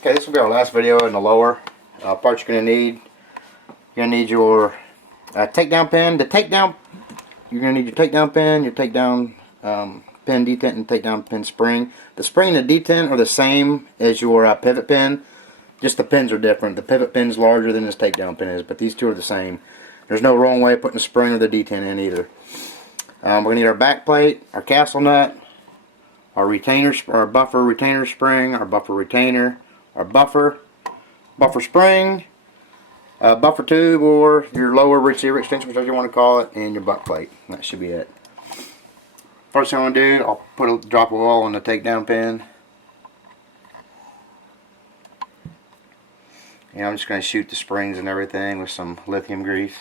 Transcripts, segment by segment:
Okay, this will be our last video in the lower. Parts you're going to need. You're going to need your takedown pin. You're going to need your takedown pin, your takedown pin detent, and takedown pin spring. The spring and the detent are the same as your pivot pin. Just the pins are different. The pivot pin is larger than this takedown pin is, but these two are the same. There's no wrong way of putting the spring or the detent in either. We're going to need our back plate, our castle nut, our retainer, our buffer retainer spring, our buffer retainer, our buffer spring, buffer tube, or your lower receiver extension, whichever you want to call it, and your butt plate. That should be it. First thing I'm going to do, I'll put a drop of oil on the takedown pin. And I'm just going to shoot the springs and everything with some lithium grease.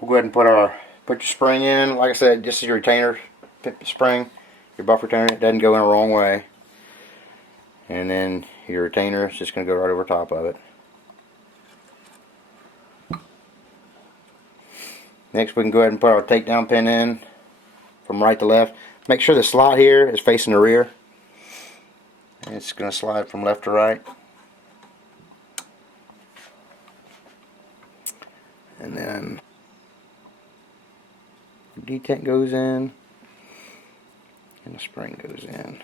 We'll go ahead and put your spring in. Like I said, this is your retainer spring, your buffer retainer. It doesn't go in the wrong way. And then your retainer is just going to go right over top of it. Next, we can go ahead and put our takedown pin in from right to left. Make sure the slot here is facing the rear. And it's going to slide from left to right. And then the detent goes in and the spring goes in.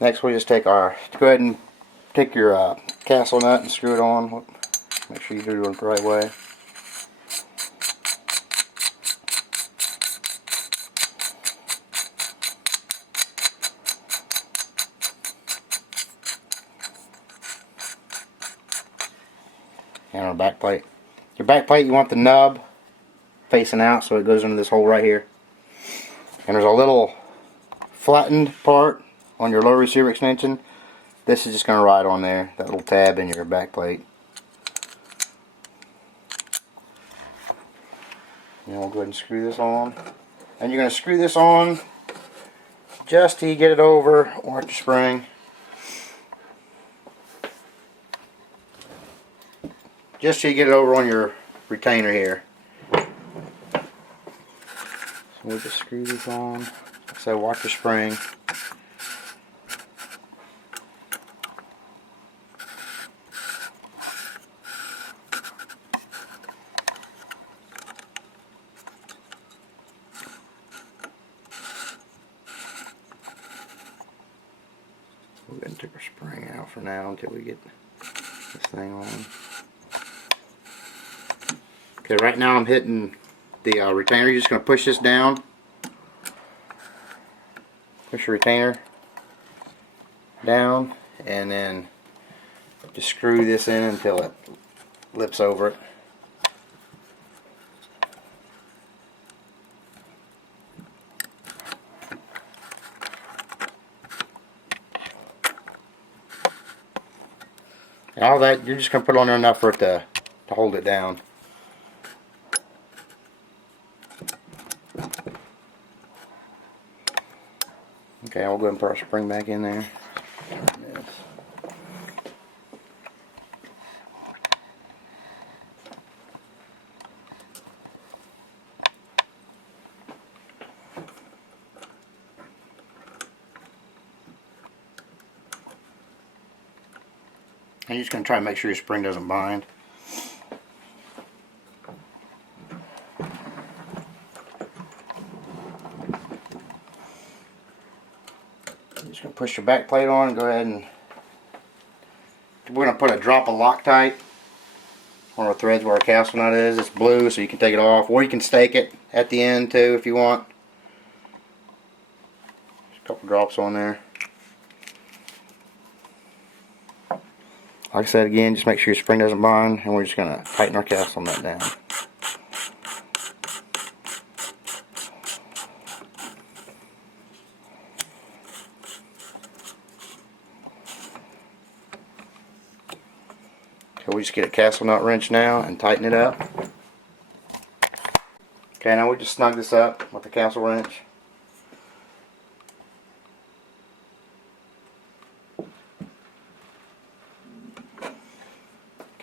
Next, we'll just go ahead and take your castle nut and screw it on. Make sure you do it the right way. And our back plate. Your back plate, you want the nub facing out so it goes into this hole right here. And there's a little flattened part on your lower receiver extension. This is just going to ride on there, that little tab in your back plate. And we'll go ahead and screw this on. And you're going to screw this on just till you get it over or at the spring. Just so you get it over on your retainer here. So we'll just screw this on. So watch the spring. We'll go ahead and take our spring out for now until we get this thing on. Okay, right now I'm hitting the retainer. You're just going to push this down. Push your retainer down and then just screw this in until it lips over it. And all that, you're just going to put on there enough for it to hold it down. Okay, I'll go ahead and put our spring back in there. And you're just going to try to make sure your spring doesn't bind. Just going to push your back plate on and go ahead and we're going to put a drop of Loctite on our threads where our castle nut is. It's blue so you can take it off, or you can stake it at the end too if you want. Just a couple drops on there. Like I said again, just make sure your spring doesn't bind, and we're just going to tighten our castle nut down. So we just get a castle nut wrench now and tighten it up. Okay, now we just snug this up with the castle wrench.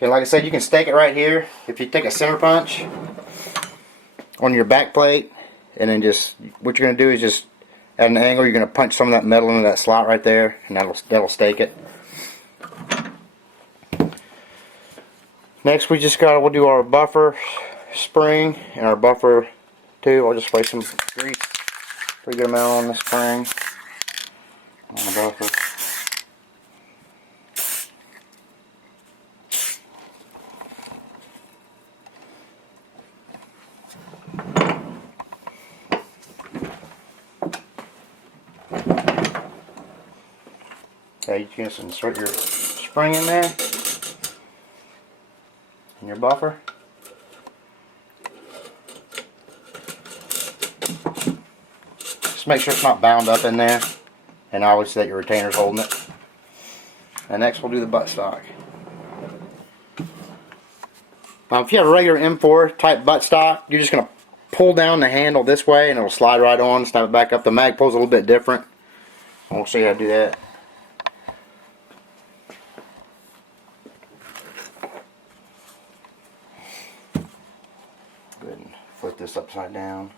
Okay, like I said, you can stake it right here. If you take a center punch, on your back plate, and then just what you're going to do is just at an angle you're going to punch some of that metal into that slot right there, and that'll stake it. Next we'll do our buffer spring and our buffer too. I'll just spray some grease, pretty good amount on the spring, on the buffer. Okay, you just insert your spring in there and your buffer. Just make sure it's not bound up in there, and obviously that your retainer's holding it. And next we'll do the buttstock. Now if you have a regular M4 type buttstock, you're just going to pull down the handle this way and it'll slide right on, snap it back up. The Magpul's a little bit different. I'll show you how to do that. Go ahead and flip this upside down.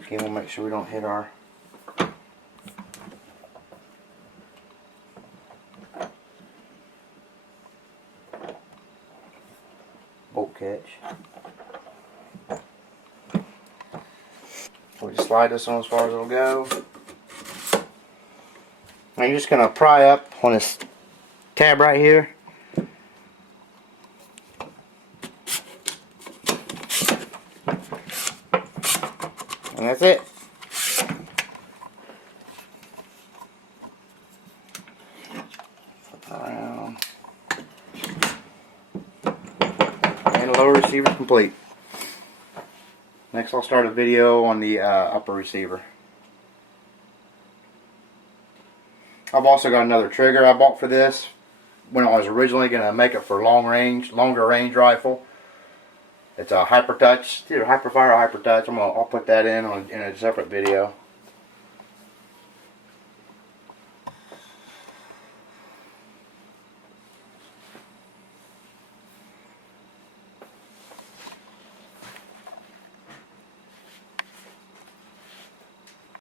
Okay, we'll make sure we don't hit our bolt catch. We'll just slide this on as far as it'll go. Now you're just going to pry up on this tab right here. And that's it. Flip around. And the lower receiver complete. Next I'll start a video on the upper receiver. I've also got another trigger I bought for this when I was originally going to make it for longer range rifle. It's a Hyper Touch. It's either Hyperfire or Hyper Touch. I'll put that in a separate video.